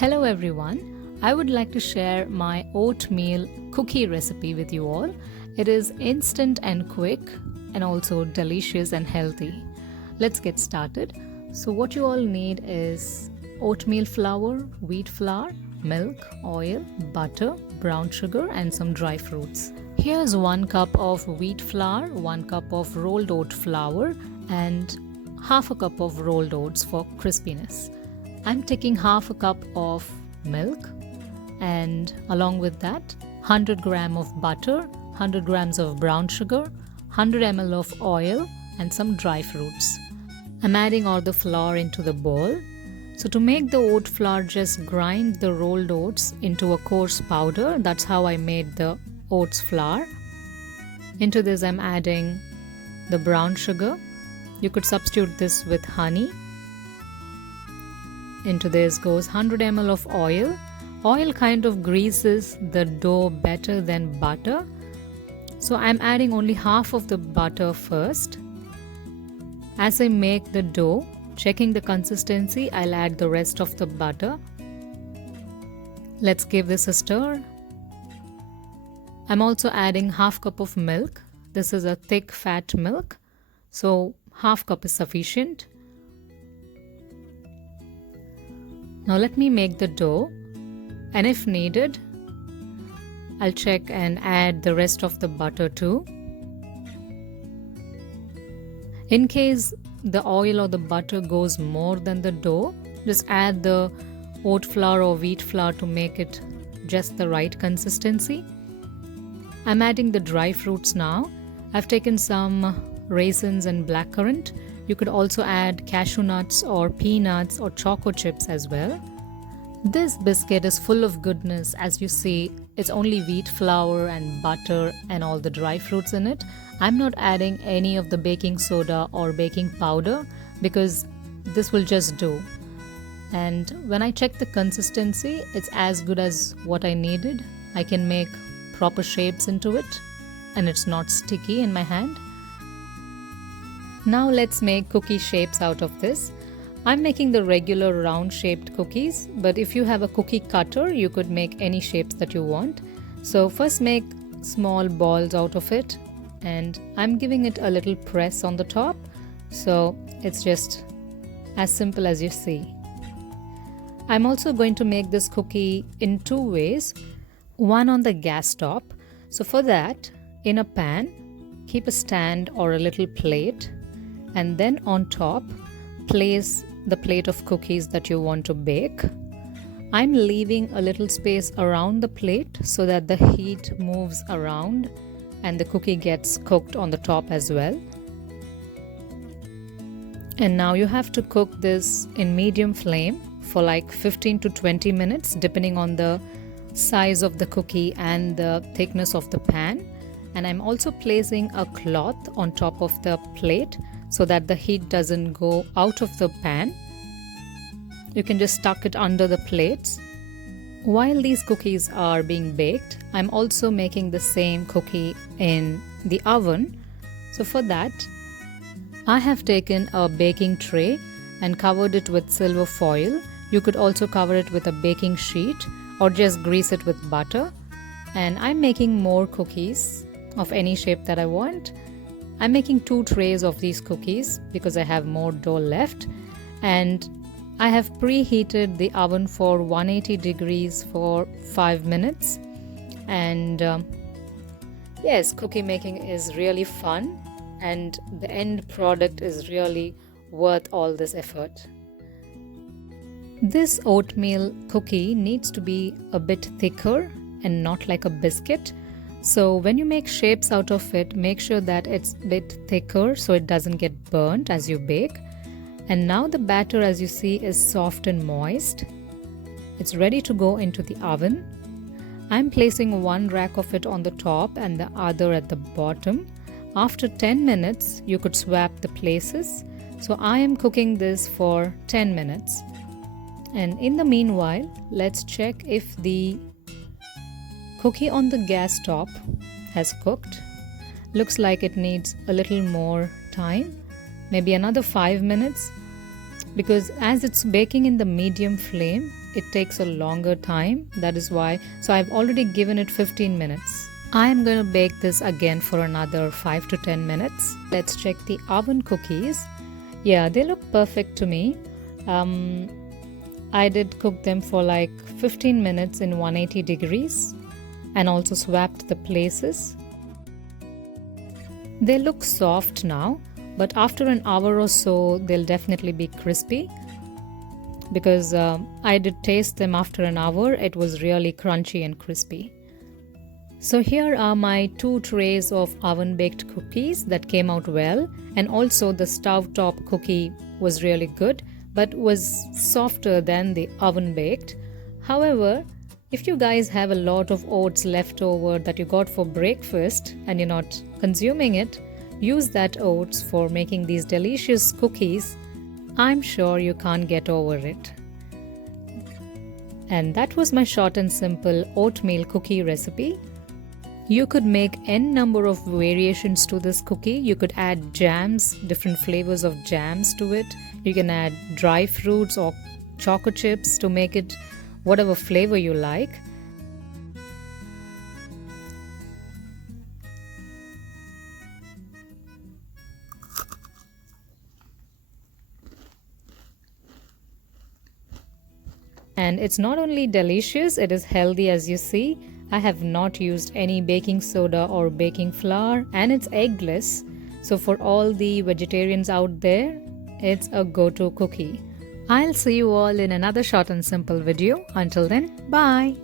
Hello everyone, I would like to share my oatmeal cookie recipe with you all. It is instant and quick and also delicious and healthy. Let's get started. So what you all need is oatmeal flour, wheat flour, milk, oil, butter, brown sugar and some dry fruits. Here's 1 cup of wheat flour, 1 cup of rolled oat flour and half a cup of rolled oats for crispiness. I'm taking half a cup of milk and along with that 100 gram of butter, 100 grams of brown sugar, 100 ml of oil and some dry fruits. I'm adding all the flour into the bowl. So to make the oat flour, just grind the rolled oats into a coarse powder. That's how I made the oats flour. Into this I'm adding the brown sugar. You could substitute this with honey. Into this goes 100 ml of oil. Oil kind of greases the dough better than butter. So I'm adding only half of the butter first. As I make the dough, checking the consistency, I'll add the rest of the butter. Let's give this a stir. I'm also adding half cup of milk. This is a thick fat milk, so half cup is sufficient. Now let me make the dough, and if needed, I'll check and add the rest of the butter too. In case the oil or the butter goes more than the dough, just add the oat flour or wheat flour to make it just the right consistency. I'm adding the dry fruits now. I've taken some raisins and blackcurrant. You could also add cashew nuts or peanuts or choco chips as well. This biscuit is full of goodness. As you see, it's only wheat flour and butter and all the dry fruits in it. I'm not adding any of the baking soda or baking powder because this will just do. And when I check the consistency, it's as good as what I needed. I can make proper shapes into it and it's not sticky in my hand. Now let's make cookie shapes out of this. I'm making the regular round shaped cookies, but if you have a cookie cutter, you could make any shapes that you want. So first make small balls out of it, and I'm giving it a little press on the top. So it's just as simple as you see. I'm also going to make this cookie in 2 ways. One on the gas top. So for that, in a pan, keep a stand or a little plate, and then on top, place the plate of cookies that you want to bake. I'm leaving a little space around the plate so that the heat moves around and the cookie gets cooked on the top as well. And now you have to cook this in medium flame for like 15 to 20 minutes depending on the size of the cookie and the thickness of the pan. And I'm also placing a cloth on top of the plate so that the heat doesn't go out of the pan. You can just tuck it under the plates. While these cookies are being baked, I'm also making the same cookie in the oven. So for that, I have taken a baking tray and covered it with silver foil. You could also cover it with a baking sheet or just grease it with butter. And I'm making more cookies of any shape that I want. I'm making 2 trays of these cookies because I have more dough left, and I have preheated the oven for 180 degrees for 5 minutes. And yes, cookie making is really fun and the end product is really worth all this effort. This oatmeal cookie needs to be a bit thicker and not like a biscuit. So when you make shapes out of it, make sure that it's a bit thicker so it doesn't get burnt as you bake. And now the batter, as you see, is soft and moist. It's ready to go into the oven. I'm placing 1 rack of it on the top and the other at the bottom. After 10 minutes, you could swap the places. So I am cooking this for 10 minutes. And in the meanwhile, let's check if the cookie on the gas top has cooked. Looks like it needs a little more time, maybe another 5 minutes. because as it's baking in the medium flame, it takes a longer time. That is why. So I've already given it 15 minutes. I am going to bake this again for another 5 to 10 minutes. Let's check the oven cookies. Yeah, they look perfect to me. I did cook them for like 15 minutes in 180 degrees and also swapped the places. They look soft now, but after an hour or so, they'll definitely be crispy. Because I did taste them after an hour, it was really crunchy and crispy. So here are my 2 trays of oven baked cookies that came out well, and also the stove top cookie was really good but was softer than the oven baked. However, if you guys have a lot of oats left over that you got for breakfast and you're not consuming it, use that oats for making these delicious cookies. I'm sure you can't get over it. And that was my short and simple oatmeal cookie recipe. You could make n number of variations to this cookie. You could add jams, different flavors of jams to it. You can add dry fruits or chocolate chips to make it whatever flavor you like. And it's not only delicious, it is healthy as you see. I have not used any baking soda or baking flour, and it's eggless. So for all the vegetarians out there, it's a go-to cookie. I'll see you all in another short and simple video. Until then, bye!